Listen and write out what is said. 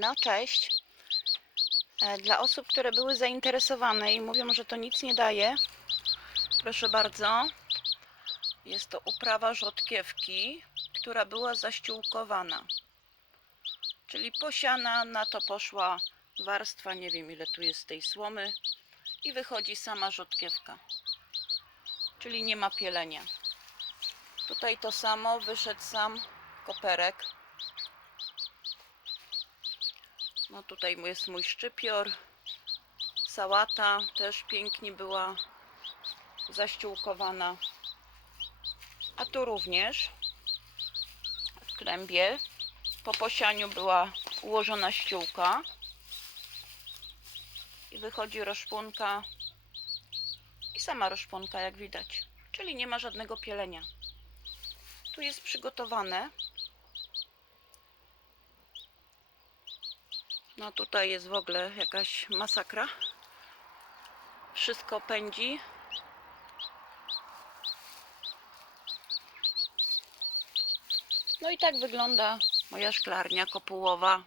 No cześć. E, Dla osób, które były zainteresowane i mówią, że to nic nie daje, proszę bardzo. Jest to uprawa rzodkiewki, która była zaściółkowana. Czyli posiana, na to poszła warstwa, nie wiem ile tu jest tej słomy i wychodzi sama rzodkiewka. Czyli nie ma pielenia. Tutaj to samo, wyszedł sam koperek. No tutaj jest mój szczypior. Sałata też pięknie była zaściółkowana. A tu również w klębie po posianiu była ułożona ściółka i wychodzi roszpunka i sama roszpunka jak widać, czyli nie ma żadnego pielenia. Tu jest przygotowane. No tutaj jest w ogóle jakaś masakra. Wszystko pędzi. No i tak wygląda moja szklarnia kopułowa.